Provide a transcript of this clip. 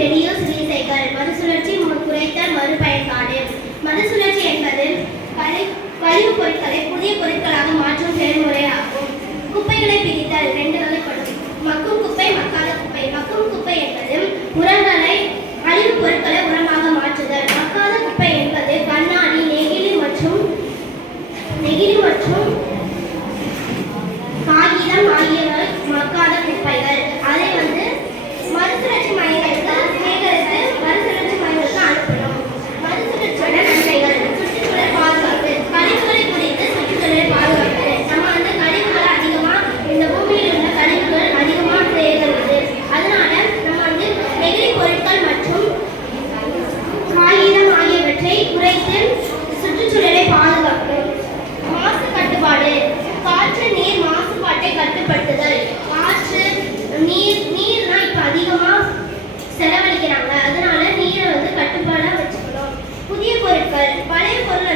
Reduce recycle மறுசுழற்சி குறைத்தல் மறுபயன்பாடு. மறுசுழற்சி என்பது கழிவுப் பொருட்களை புதிய பொருட்களாக மாற்றும் செயல்முறையாகும். குப்பைகளை பிரித்தல் 2 வகைப்படும். மக்கும் குப்பை, மக்காத குப்பை. மக்கும் குப்பை என்பது உரங்களை கழிவுப் பொருட்களை உரமாக மாற்றுதல். மக்காத குப்பை என்பது கண்ணாடி, நெகிழி மற்றும் காகிதம் ஆகியவை மக்காத குப்பைகள். அதை மறுசுழற்சி மையங்களுக்கு சேகரித்து மறுசுழற்சி மையங்களுக்கு அனுப்பணும். மறுசுழற்சியோட நன்மைகள்: சுற்றுச்சூழல் பாதுகாப்பு. கழிவுகளை குறித்து சுற்றுச்சூழல் பாதுகாப்பு. நம்ம கழிவுகள் அதிகமாக இந்த பூமியில் உள்ள கழிவுகள் அதிகமாக சேகரிக்குது. அதனால நம்ம நெகிழி பொருட்கள் மற்றும் காகிதம் ஆகியவற்றை குறைத்து சுற்றுச்சூழலை பாதுகாக்கும். மாசு கட்டுப்பாடு. காற்று நீர் மாசுபாட்டை கட்டுப்படுத்துதல். காற்று நீர்னா இப்ப அதிகமா செலவழிக்கிறாங்க. அதனால நீரை கட்டுப்பாடா வச்சுக்கணும். புதிய பொருட்கள். பழைய பொருள்